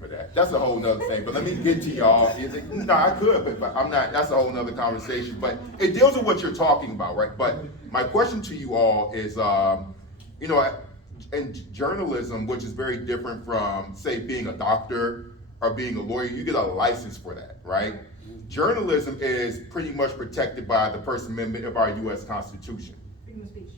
for that. That's a whole nother thing. But let me get to y'all. No, I could, but I'm not. That's a whole nother conversation. But it deals with what you're talking about, right? But my question to you all is, you know, in journalism, which is very different from, say, being a doctor or being a lawyer, you get a license for that, right? Journalism is pretty much protected by the First Amendment of our U.S. Constitution. Freedom of speech.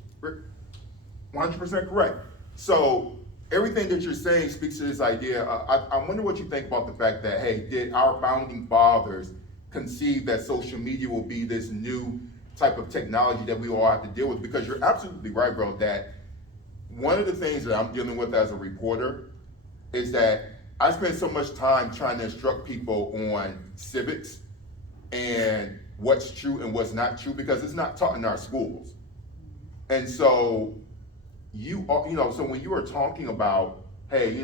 100% correct. So everything that you're saying speaks to this idea. I wonder what you think about the fact that, hey, did our founding fathers conceive that social media will be this new type of technology that we all have to deal with? Because you're absolutely right, bro, that one of the things that I'm dealing with as a reporter is that I spend so much time trying to instruct people on civics and what's true and what's not true, because it's not taught in our schools. And so so when you are talking about, hey,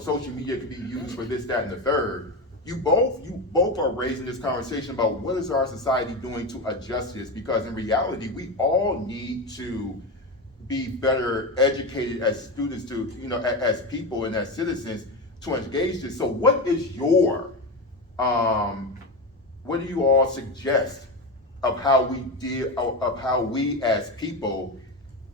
social media can be used for this, that, and the third, you both are raising this conversation about what is our society doing to adjust this, because in reality, we all need to be better educated as students to, as people and as citizens to engage this. So what is your, what do you all suggest of how we as people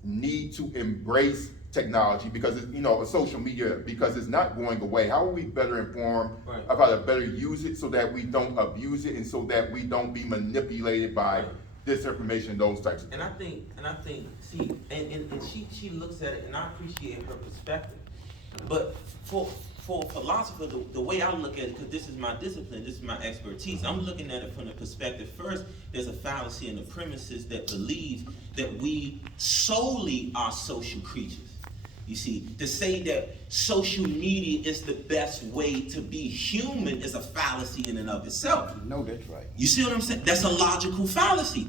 need to embrace technology, because it's, social media, because it's not going away? How are we better informed of how to better use it so that we don't abuse it and so that we don't be manipulated by disinformation, those types of things? And I think, see, and she looks at it, and I appreciate her perspective. But for a philosopher, the way I look at it, because this is my discipline, this is my expertise, I'm looking at it from the perspective, first, there's a fallacy in the premises that believes that we solely are social creatures. You see, to say that social media is the best way to be human is a fallacy in and of itself. No, that's right. You see what I'm saying? That's a logical fallacy.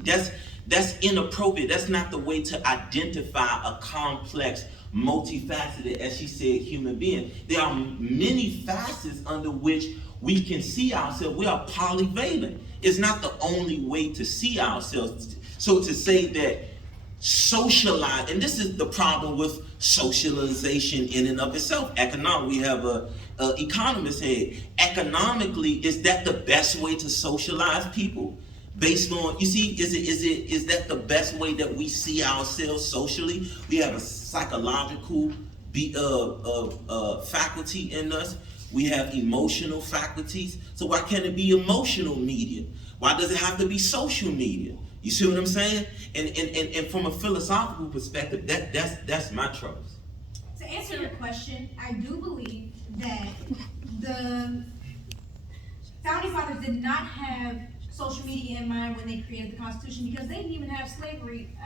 That's inappropriate. That's not the way to identify a complex, multifaceted, as she said, human being. There are many facets under which we can see ourselves. We are polyvalent. It's not the only way to see ourselves. So to say that socialize, and this is the problem with socialization in and of itself. We have a economist here. Economically, is that the best way to socialize people? Based on, you see, is that the best way that we see ourselves socially? We have a psychological faculty in us. We have emotional faculties. So why can't it be emotional media? Why does it have to be social media? You see what I'm saying? And from a philosophical perspective, that's my troubles. To answer your question, I do believe that the founding fathers did not have social media in mind when they created the Constitution, because they didn't even have slavery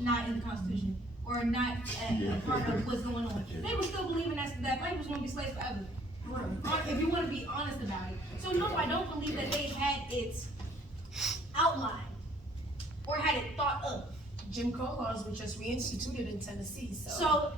not in the Constitution, or not a part of what's going on. They were still believing that black was going to be slaves forever. If you want to be honest about it. So no, I don't believe that they had it outlined or had it thought up. Jim Crow laws were just reinstituted in Tennessee. So